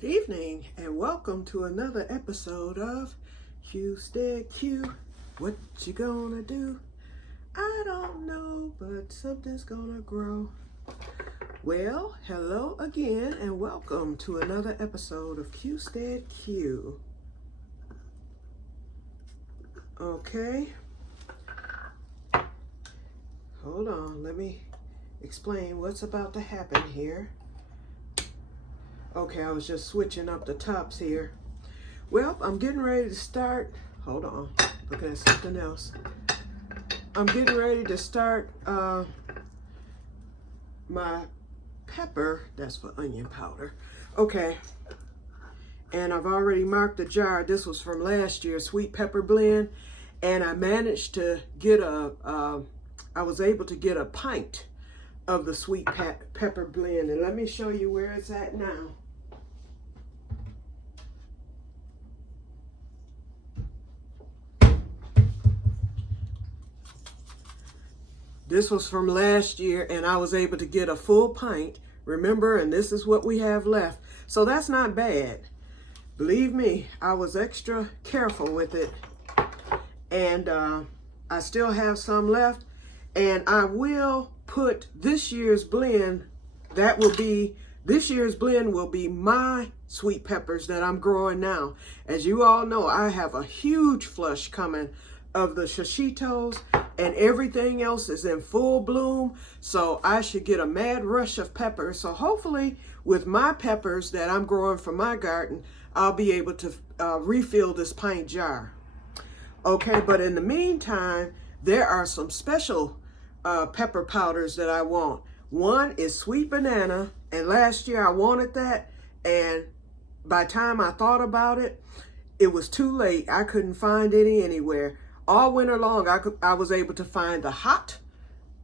Good evening and welcome to another episode of Que-stead-Que. What you gonna do? I don't know, but something's gonna grow. Well, hello again and welcome to another episode of Que-stead-Que. Okay. Hold on, let me explain what's about to happen here. Okay, I was just switching up the tops here. Well, I'm getting ready to start. Hold on, looking at something else. I'm getting ready to start my pepper. That's for onion powder. Okay, and I've already marked the jar. This was from last year's sweet pepper blend, and I managed to get I was able to get a pint of the sweet pepper blend, and let me show you where it's at now. This was from last year, and I was able to get a full pint, remember, and this is what we have left. So that's not bad. Believe me, I was extra careful with it, and I still have some left, and I will put this year's blend, this year's blend will be my sweet peppers that I'm growing now. As you all know, I have a huge flush coming of the shishitos, and everything else is in full bloom, so I should get a mad rush of peppers. So hopefully with my peppers that I'm growing from my garden, I'll be able to refill this pint jar. Okay, but in the meantime, there are some special pepper powders that I want. One is sweet banana, and last year I wanted that, and by the time I thought about it, it was too late. I couldn't find any anywhere. All winter long, I was able to find the hot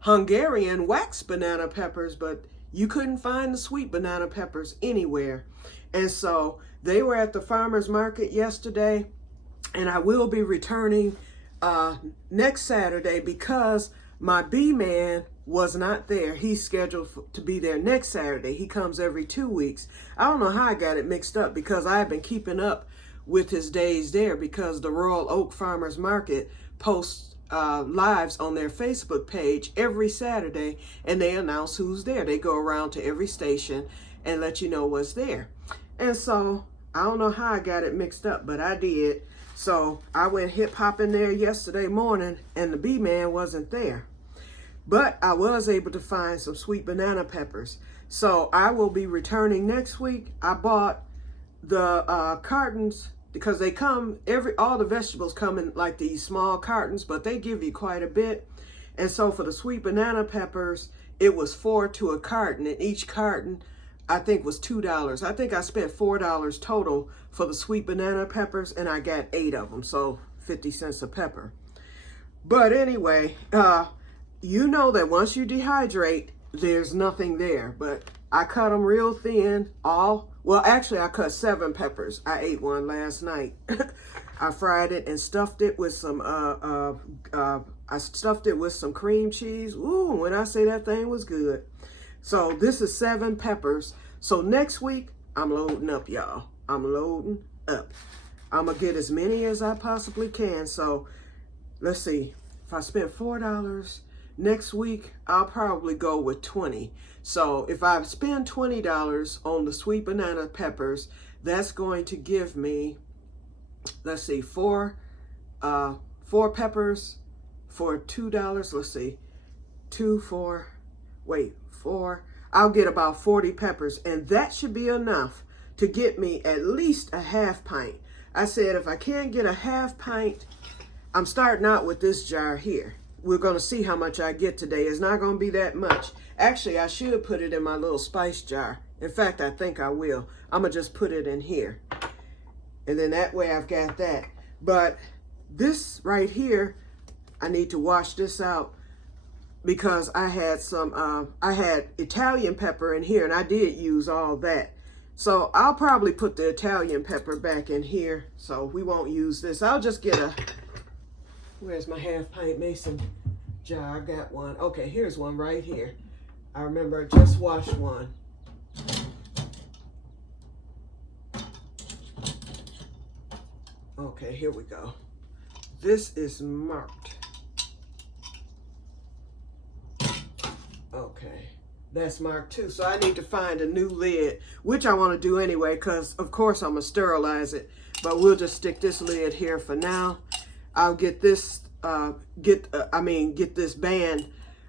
Hungarian wax banana peppers, but you couldn't find the sweet banana peppers anywhere. And so they were at the farmer's market yesterday, and I will be returning next Saturday because my bee man was not there. He's scheduled to be there next Saturday. He comes every 2 weeks. I don't know how I got it mixed up because I have been keeping up with his days there because the Royal Oak Farmers Market posts lives on their Facebook page every Saturday, and they announce who's there. They go around to every station and let you know what's there. And so I don't know how I got it mixed up, but I did. So I went hip-hopping there yesterday morning, and the bee man wasn't there. But I was able to find some sweet banana peppers. So I will be returning next week. I bought the cartons because they come, all the vegetables come in like these small cartons, but they give you quite a bit. And so for the sweet banana peppers, it was $4 to a carton, and each carton I think was $2. I think I spent $4 total for the sweet banana peppers, and I got 8 of them, so 50 cents a pepper. But anyway, you know that once you dehydrate, there's nothing there. But I cut them real thin, well, actually, I cut 7 peppers. I ate one last night. I fried it and stuffed it with some, cream cheese. Ooh, when I say that thing was good. So this is 7 peppers. So next week, I'm loading up, y'all. I'm loading up. I'm going to get as many as I possibly can. So let's see. If I spend $4 next week, I'll probably go with 20. So if I spend $20 on the sweet banana peppers, that's going to give me, let's see, four peppers for $2. Let's see, 4. I'll get about 40 peppers, and that should be enough to get me at least a half pint. I said if I can't get a half pint, I'm starting out with this jar here. We're going to see how much I get today. It's not going to be that much. Actually, I should put it in my little spice jar. In fact, I think I will. I'm going to just put it in here. And then that way I've got that. But this right here, I need to wash this out because I had I had Italian pepper in here, and I did use all that. So I'll probably put the Italian pepper back in here. So we won't use this. I'll just get where's my half pint mason jar? I got one. Okay, here's one right here. I remember I just washed one. Okay, here we go. This is marked. Okay, that's marked too. So I need to find a new lid, which I want to do anyway, because of course I'm gonna sterilize it. But we'll just stick this lid here for now. I'll get this, get this band.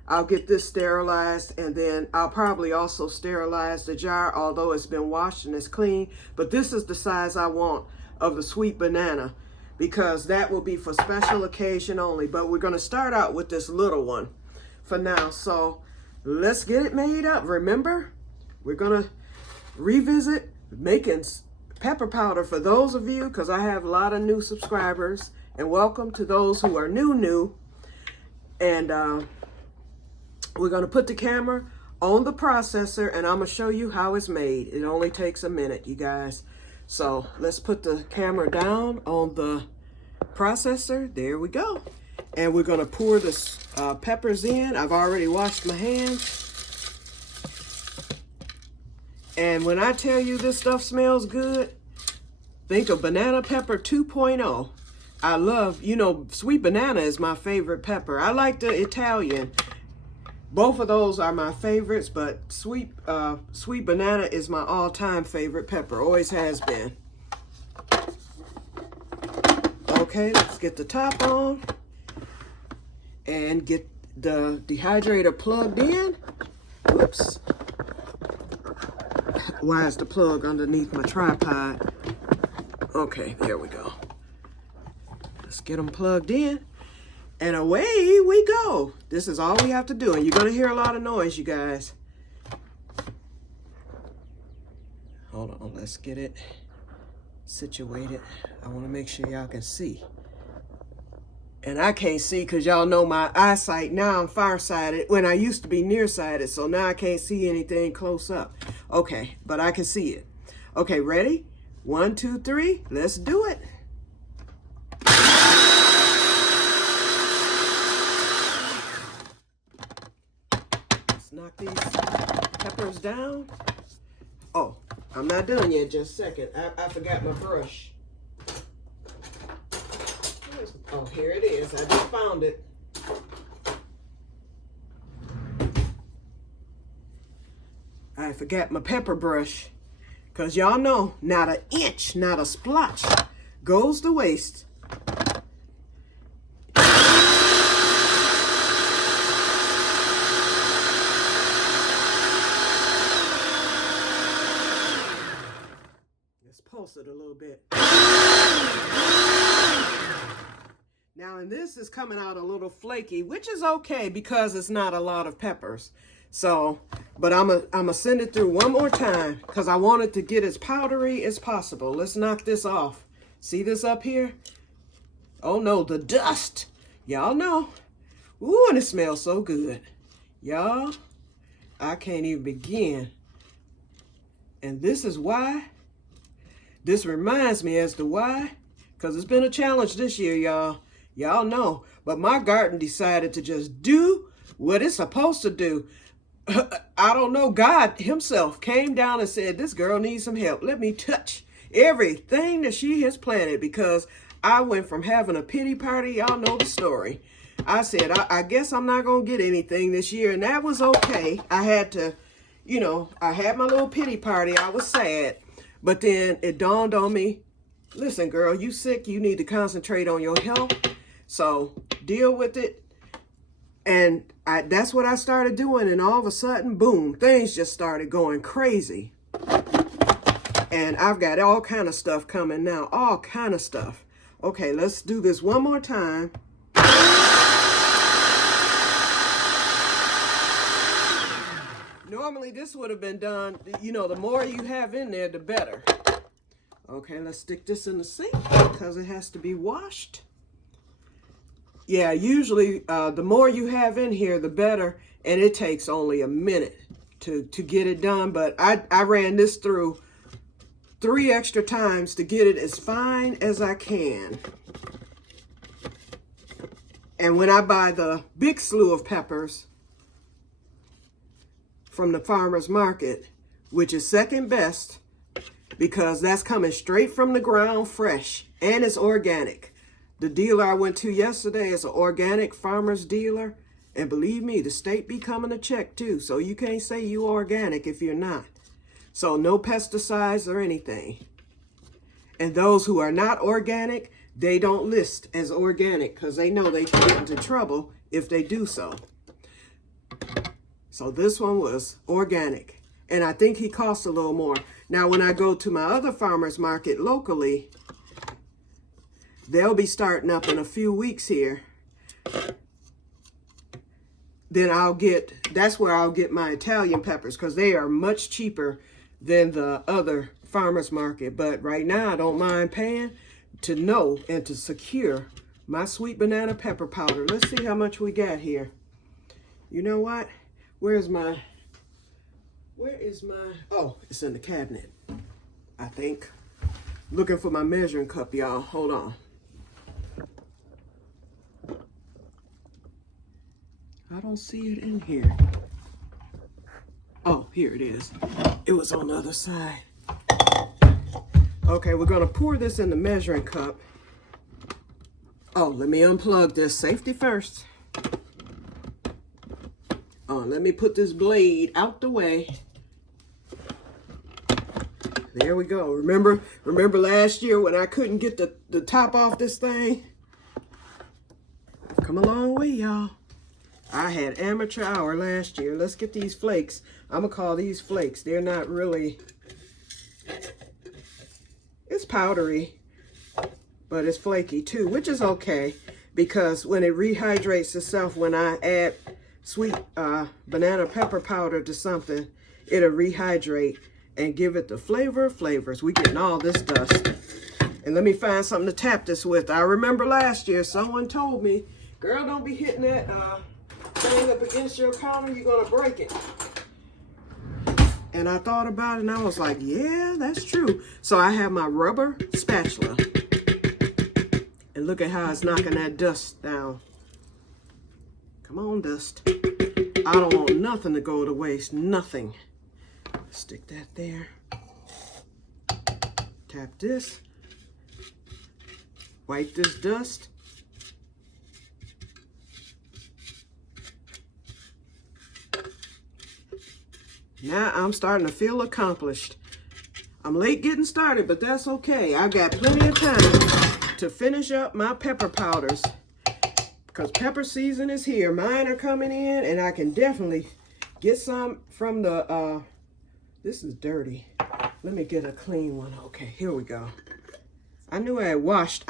I'll get this sterilized, and then I'll probably also sterilize the jar, although it's been washed and it's clean. But this is the size I want of the sweet banana, because that will be for special occasion only. But we're gonna start out with this little one for now. So let's get it made up. Remember, we're gonna revisit making pepper powder for those of you, because I have a lot of new subscribers, and welcome to those who are new. And we're gonna put the camera on the processor, and I'm gonna show you how it's made. It only takes a minute, you guys. So let's put the camera down on the processor. There we go. And we're gonna pour the peppers in. I've already washed my hands. And when I tell you this stuff smells good, think of banana pepper 2.0. I love, sweet banana is my favorite pepper. I like the Italian. Both of those are my favorites, but sweet banana is my all-time favorite pepper. Always has been. Okay, let's get the top on and get the dehydrator plugged in. Whoops. Why is the plug underneath my tripod? Okay, there we go. Let's get them plugged in. And away we go. This is all we have to do. And you're going to hear a lot of noise, you guys. Hold on, let's get it situated. I want to make sure y'all can see. And I can't see because y'all know my eyesight. Now I'm farsighted when I used to be nearsighted. So now I can't see anything close up. Okay, but I can see it. Okay, ready? 1, 2, 3. Let's do it. Let's knock these peppers down. Oh, I'm not done yet. Just a second. I forgot my brush. Oh, here it is. I just found it. I forgot my pepper brush. Because y'all know, not an inch, not a splotch goes to waste. Let's pulse it a little bit. Now, and this is coming out a little flaky, which is okay because it's not a lot of peppers. So, but I'm gonna send it through one more time because I want it to get as powdery as possible. Let's knock this off. See this up here? Oh no, the dust. Y'all know. Ooh, and it smells so good. Y'all, I can't even begin. And this is why. This reminds me as to why. Because it's been a challenge this year, y'all. Y'all know. But my garden decided to just do what it's supposed to do. I don't know. God himself came down and said, this girl needs some help. Let me touch everything that she has planted, because I went from having a pity party. Y'all know the story. I said, I guess I'm not going to get anything this year. And that was okay. I had to, I had my little pity party. I was sad. But then it dawned on me, listen, girl, you sick. You need to concentrate on your health. So deal with it. And that's what I started doing. And all of a sudden, boom, things just started going crazy. And I've got all kind of stuff coming now. All kind of stuff. Okay, let's do this one more time. Normally, this would have been done, the more you have in there, the better. Okay, let's stick this in the sink because it has to be washed. Yeah, usually the more you have in here, the better. And it takes only a minute to get it done. But I ran this through 3 extra times to get it as fine as I can. And when I buy the big slew of peppers from the farmer's market, which is second best, because that's coming straight from the ground fresh and it's organic. The dealer I went to yesterday is an organic farmer's dealer. And believe me, the state be coming to check too. So you can't say you organic if you're not. So no pesticides or anything. And those who are not organic, they don't list as organic because they know they can get into trouble if they do so. So this one was organic. And I think he costs a little more. Now, when I go to my other farmer's market locally, they'll be starting up in a few weeks here. Then that's where I'll get my Italian peppers because they are much cheaper than the other farmer's market. But right now, I don't mind paying to know and to secure my sweet banana pepper powder. Let's see how much we got here. You know what? Where is my, oh, it's in the cabinet, I think. Looking for my measuring cup, y'all. Hold on. I don't see it in here. Oh, here it is. It was on the other side. Okay, we're gonna pour this in the measuring cup. Oh, let me unplug this. Safety first. Oh, let me put this blade out the way. There we go. Remember last year when I couldn't get the top off this thing? Come a long way, y'all. I had amateur hour last year. Let's get these flakes. I'm gonna call these flakes. They're not really, it's powdery, but it's flaky too, which is okay because when it rehydrates itself, when I add sweet banana pepper powder to something, it'll rehydrate and give it the flavor of flavors. We getting all this dust. And let me find something to tap this with. I remember last year someone told me, girl, don't be hitting that thing up against your counter, you're gonna break it. And I thought about it and I was like, yeah, that's true. So I have my rubber spatula. And look at how it's knocking that dust down. Come on, dust. I don't want nothing to go to waste, nothing. Stick that there. Tap this. Wipe this dust. Now I'm starting to feel accomplished. I'm late getting started, but that's okay. I've got plenty of time to finish up my pepper powders because pepper season is here. Mine are coming in and I can definitely get some from the, this is dirty. Let me get a clean one. Okay, here we go. I knew I had washed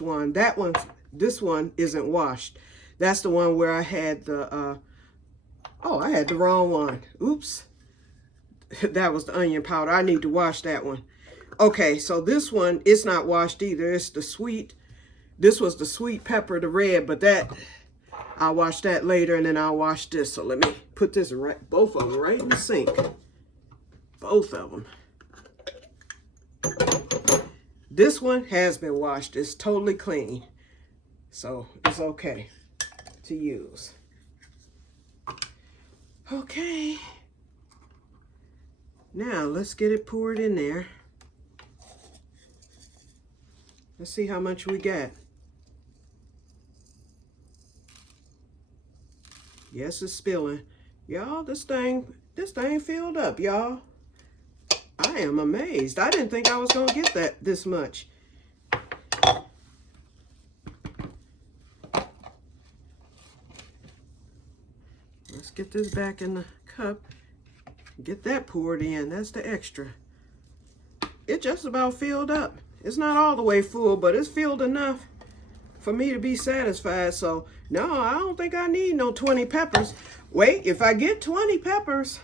one. That one, this one isn't washed. That's the one where I had the, oh, I had the wrong one. Oops. That was the onion powder. I need to wash that one. Okay, so this one, it's not washed either. It's the sweet. This was the sweet pepper, the red, but that, I'll wash that later and then I'll wash this. So let me put this right, both of them right in the sink. Both of them. This one has been washed. It's totally clean. So it's okay to use. Okay. Now let's get it poured in there. Let's see how much we got. Yes, it's spilling. Y'all, this thing filled up, y'all. I am amazed. I didn't think I was gonna get this much. Let's get this back in the cup. Get that poured in. That's the extra. It just about filled up. It's not all the way full, but it's filled enough for me to be satisfied. So, no, I don't think I need no 20 peppers. Wait, if I get 20 peppers,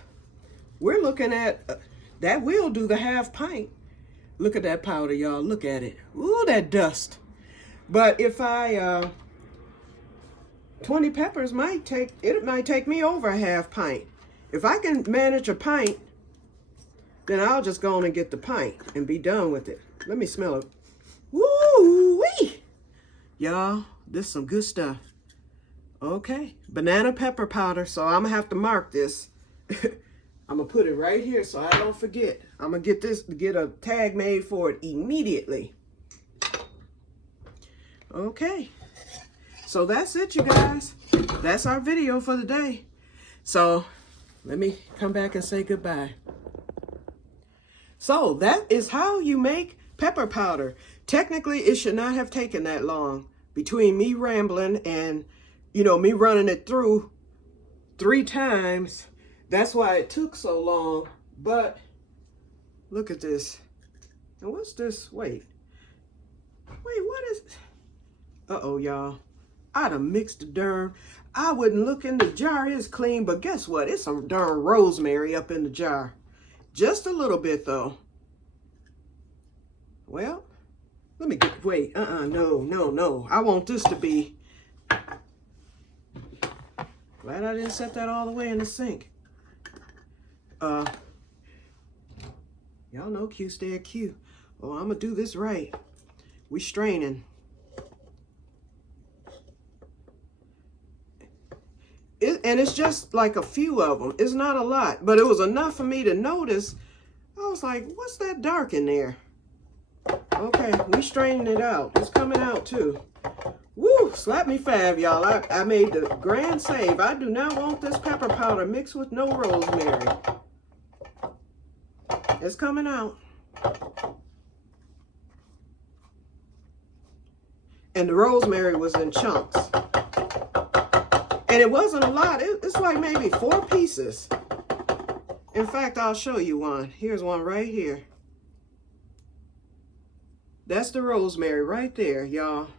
we're looking at, that will do the half pint. Look at that powder, y'all. Look at it. Ooh, that dust. But if I, 20 peppers might take me over a half pint. If I can manage a pint, then I'll just go on and get the pint and be done with it. Let me smell it. Woo-wee! Y'all, this is some good stuff. Okay, banana pepper powder. So I'm gonna have to mark this. I'm gonna put it right here so I don't forget. I'm gonna get a tag made for it immediately. Okay, so that's it, you guys. That's our video for the day. So let me come back and say goodbye. So that is how you make pepper powder. Technically, it should not have taken that long between me rambling and, you know, me running it through 3 times. That's why it took so long. But look at this. And what's this? Wait, what is... Uh-oh, y'all. I done mixed the darn... I wouldn't look in the jar. It's clean, but guess what? It's some darn rosemary up in the jar. Just a little bit, though. Well, let me get... Wait, no. I want this to be... Glad I didn't set that all the way in the sink. Y'all know Que-stead-Que. Oh, I'm gonna do this right. We straining. And it's just like a few of them. It's not a lot, but it was enough for me to notice. I was like, what's that dark in there? Okay, we straining it out. It's coming out too. Woo, slap me 5, y'all. I made the grand save. I do not want this pepper powder mixed with no rosemary. It's coming out. And the rosemary was in chunks. And it wasn't a lot. It's like maybe 4 pieces. In fact, I'll show you one. Here's one right here. That's the rosemary right there, y'all.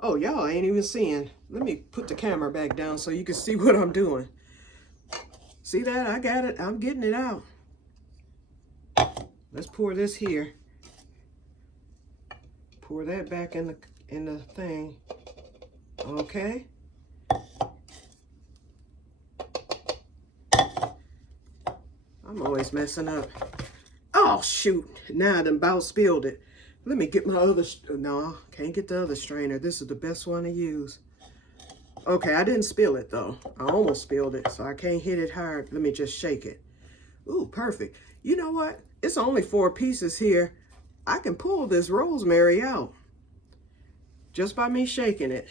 Oh, y'all ain't even seeing. Let me put the camera back down so you can see what I'm doing. See that? I got it. I'm getting it out. Let's pour this here. Pour that back in the thing. Okay. I'm always messing up. Oh, shoot. Now I done about spilled it. Let me get my other... No, can't get the other strainer. This is the best one to use. Okay, I didn't spill it, though. I almost spilled it, so I can't hit it hard. Let me just shake it. Ooh, perfect. You know what? It's only 4 pieces here. I can pull this rosemary out just by me shaking it.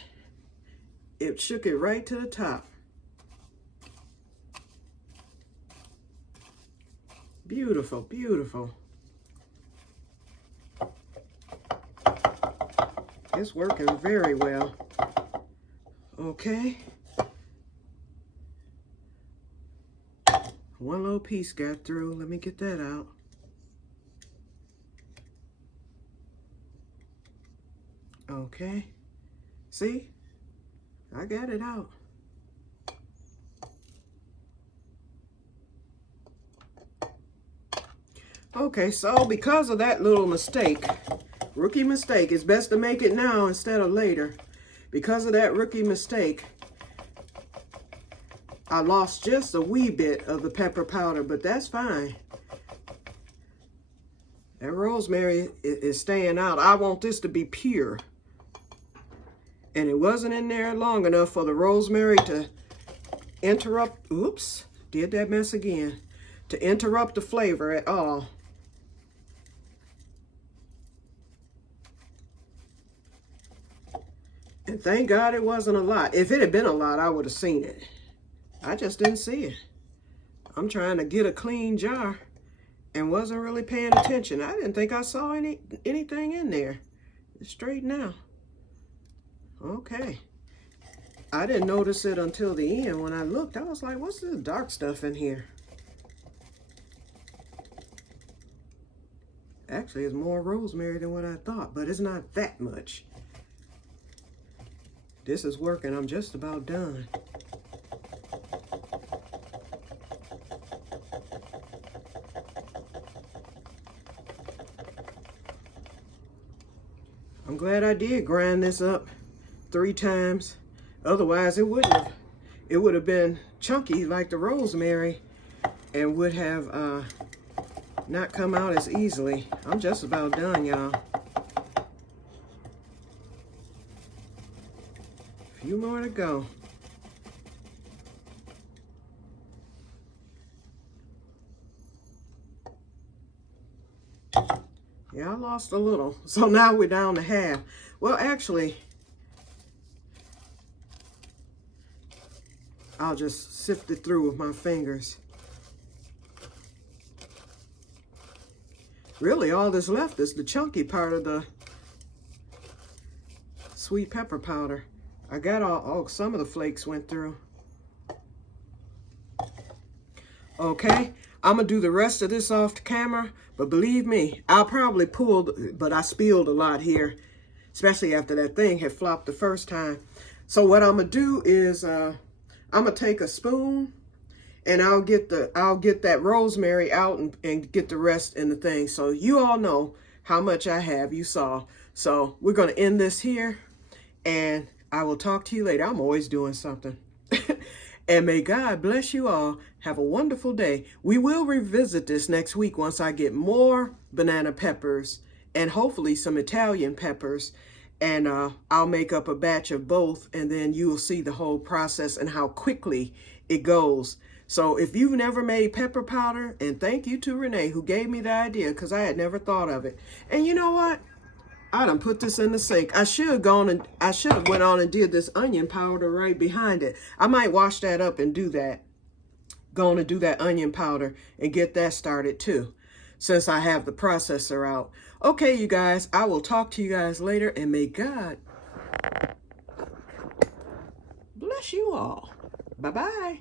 It shook it right to the top. Beautiful, beautiful. It's working very well. Okay. One little piece got through. Let me get that out. Okay. See? I got it out. Okay, so because of that little mistake, rookie mistake, it's best to make it now instead of later. Because of that rookie mistake, I lost just a wee bit of the pepper powder, but that's fine. That rosemary is staying out. I want this to be pure. And it wasn't in there long enough for the rosemary to interrupt, oops, did that mess again, to interrupt the flavor at all. And thank God it wasn't a lot. If it had been a lot, I would have seen it. I just didn't see it. I'm trying to get a clean jar and wasn't really paying attention. I didn't think I saw anything in there. It's straight now. Okay. I didn't notice it until the end. When I looked, I was like, what's this dark stuff in here? Actually, it's more rosemary than what I thought, but it's not that much. This is working. I'm just about done. I'm glad I did grind this up 3 times. Otherwise, it wouldn't have. It would have been chunky like the rosemary and would have not come out as easily. I'm just about done, y'all. Few more to go. Yeah, I lost a little. So now we're down to half. Well, actually, I'll just sift it through with my fingers. Really, all that's left is the chunky part of the sweet pepper powder. I got all some of the flakes went through. Okay, I'm gonna do the rest of this off the camera, but believe me, I'll probably pull, but I spilled a lot here, especially after that thing had flopped the first time. So what I'm gonna do is I'm gonna take a spoon and I'll get that rosemary out and get the rest in the thing. So you all know how much I have, you saw. So we're gonna end this here and I will talk to you later. I'm always doing something. And may God bless you all. Have a wonderful day. We will revisit this next week once I get more banana peppers and hopefully some Italian peppers. And I'll make up a batch of both, and then you will see the whole process and how quickly it goes. So if you've never made pepper powder, and thank you to Renee who gave me the idea because I had never thought of it. And you know what? I done put this in the sink. I should have went on and did this onion powder right behind it. I might wash that up and do that. Going to do that onion powder and get that started too, since I have the processor out. Okay, you guys, I will talk to you guys later, and may God bless you all. Bye-bye.